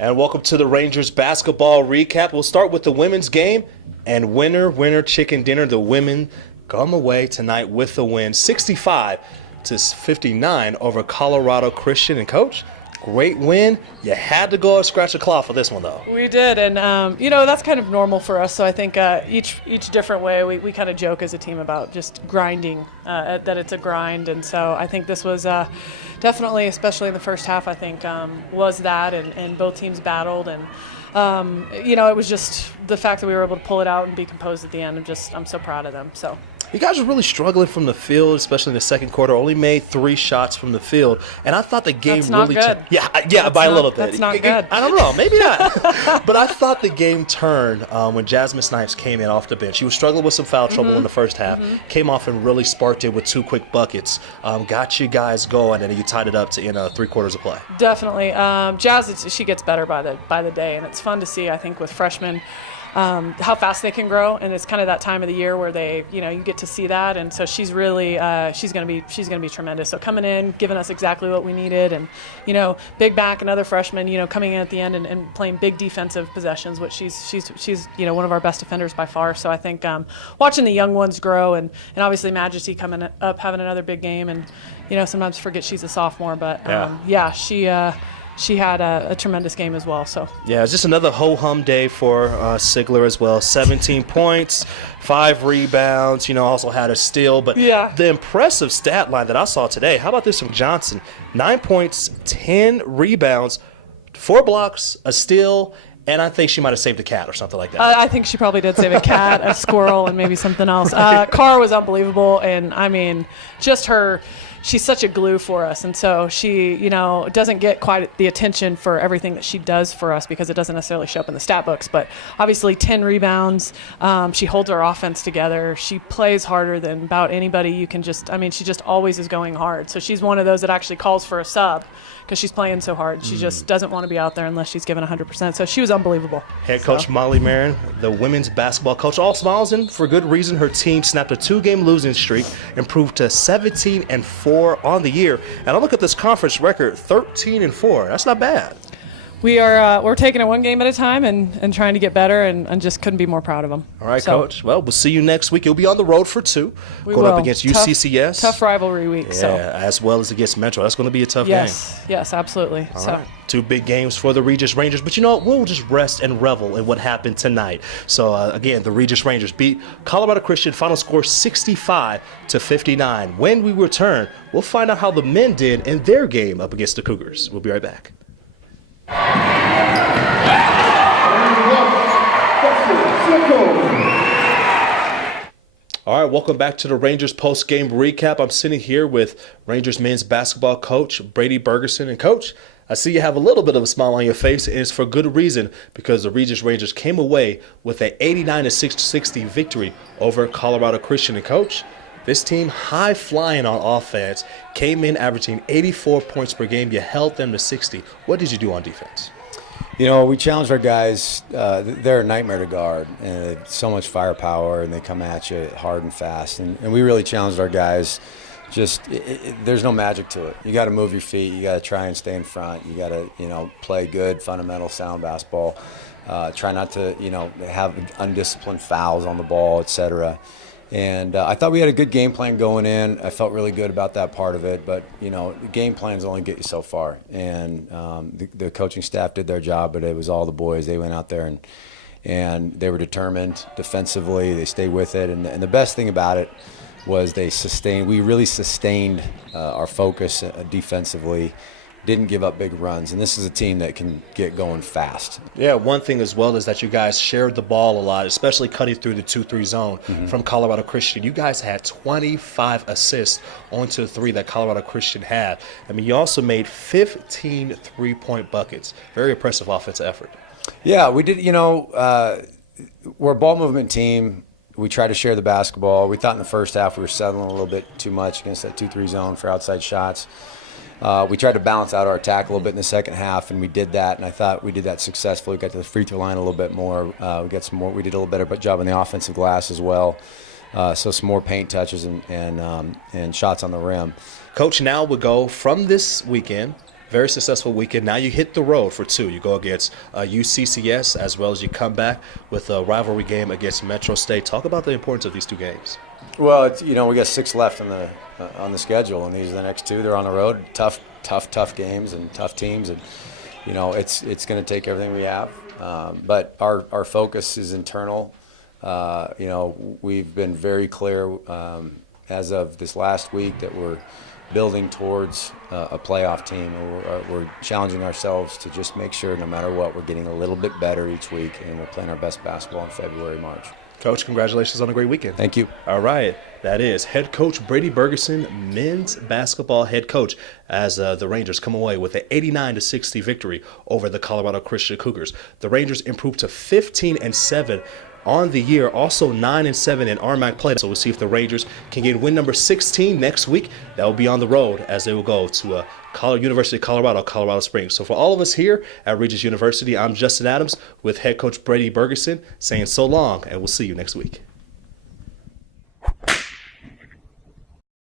And welcome to the Rangers basketball recap. We'll start with the women's game and winner chicken dinner. The women come away tonight with the win, 65-59 over Colorado Christian. And Coach, great win. You had to go and scratch a claw for this one, though. We did, and that's kind of normal for us. So I think each different way, we kind of joke as a team about just grinding, that it's a grind. And so I think this was definitely, especially in the first half, I think was that, and both teams battled, and it was just the fact that we were able to pull it out and be composed at the end. I'm so proud of them. So. You guys were really struggling from the field, especially in the second quarter. Only made 3 shots from the field, and I thought the game really good. By a little bit. That's not good. I don't know, maybe not. But I thought the game turned when Jasmine Snipes came in off the bench. She was struggling with some foul trouble in the first half. Came off and really sparked it with 2 quick buckets. Got you guys going, and you tied it up to in 3 quarters of play. Definitely, Jazz. She gets better by the day, and it's fun to see. I think with freshmen. How fast they can grow, and it's kind of that time of the year where they, you get to see that, and so she's really, she's gonna be tremendous. So coming in, giving us exactly what we needed, and big back, another freshman, coming in at the end and playing big defensive possessions, which she's one of our best defenders by far. So I think watching the young ones grow, and obviously Majesty coming up having another big game, and sometimes forget she's a sophomore, but she had a tremendous game as well. So yeah, it's just another ho-hum day for Sigler as well. 17 points, 5 rebounds, also had a steal. But the impressive stat line that I saw today, how about this from Johnson? 9 points, 10 rebounds, 4 blocks, a steal, and I think she might have saved a cat or something like that. I think she probably did save a cat, a squirrel, and maybe something else. Carr was unbelievable, and I mean, just her. She's such a glue for us, and so she, doesn't get quite the attention for everything that she does for us because it doesn't necessarily show up in the stat books. But obviously, 10 rebounds. She holds our offense together. She plays harder than about anybody. She just always is going hard. So she's one of those that actually calls for a sub because she's playing so hard. She just doesn't want to be out there unless she's given 100%. So she was unbelievable. Head coach Molly Marin, the women's basketball coach, all smiles, and for good reason. Her team snapped a 2-game losing streak, improved to 17-4 on the year, and I look at this conference record, 13-4. That's not bad. We're taking it one game at a time and trying to get better, and just couldn't be more proud of them. All right, Coach. Well, we'll see you next week. You'll be on the road for 2, going up against UCCS. Tough rivalry week. Yeah, so. as well as against Metro. That's going to be a tough game. Yes, absolutely. All right. 2 big games for the Regis Rangers, but we'll just rest and revel in what happened tonight. So again, the Regis Rangers beat Colorado Christian. Final score 65-59. When we return, we'll find out how the men did in their game up against the Cougars. We'll be right back. All right, welcome back to the Rangers post-game recap. I'm sitting here with Rangers men's basketball coach Brady Bergerson. And Coach, I see you have a little bit of a smile on your face, and it's for good reason because the Regis Rangers came away with an 89-60 victory over Colorado Christian. And Coach, this team high-flying on offense, came in averaging 84 points per game. You held them to 60. What did you do on defense? We challenged our guys. They're a nightmare to guard, and so much firepower, and they come at you hard and fast. And we really challenged our guys. There's no magic to it. You got to move your feet. You got to try and stay in front. You got to, play good, fundamental, sound basketball. Try not to, have undisciplined fouls on the ball, etc. And I thought we had a good game plan going in. I felt really good about that part of it. But, the game plans only get you so far. And the coaching staff did their job, but it was all the boys. They went out there and they were determined defensively. They stayed with it. And the best thing about it was we really sustained our focus defensively. Didn't give up big runs, and this is a team that can get going fast. Yeah, one thing as well is that you guys shared the ball a lot, especially cutting through the 2-3 zone from Colorado Christian. You guys had 25 assists onto the 3 that Colorado Christian had. I mean, you also made 15 3-point buckets. Very impressive offensive effort. Yeah, we did. We're a ball movement team. We tried to share the basketball. We thought in the first half we were settling a little bit too much against that 2-3 zone for outside shots. We tried to balance out our attack a little bit in the second half, and we did that, and I thought we did that successfully. We got to the free throw line a little bit more. We did a little better job on the offensive glass as well. So some more paint touches and shots on the rim. Coach, now we go from this weekend Very successful weekend. Now you hit the road for two. You go against UCCS as well as you come back with a rivalry game against Metro State. Talk about the importance of these two games. Well, we got 6 left on the schedule, and these are the next 2. They're on the road. Tough games and tough teams, and it's going to take everything we have. But our focus is internal. We've been very clear as of this last week that we're building towards a playoff team. We're challenging ourselves to just make sure, no matter what, we're getting a little bit better each week, and we're playing our best basketball in February, March. Coach, congratulations on a great weekend. Thank you. All right. That is head coach Brady Bergeson, men's basketball head coach, as the Rangers come away with an 89-60 victory over the Colorado Christian Cougars. The Rangers improved to 15-7 on the year, also 9-7 in RMAC play. So we'll see if the Rangers can get win number 16 next week. That will be on the road as they will go to University of Colorado Springs. So for all of us here at Regis University, I'm Justin Adams with head coach Brady Bergeson saying so long, and we'll see you next week.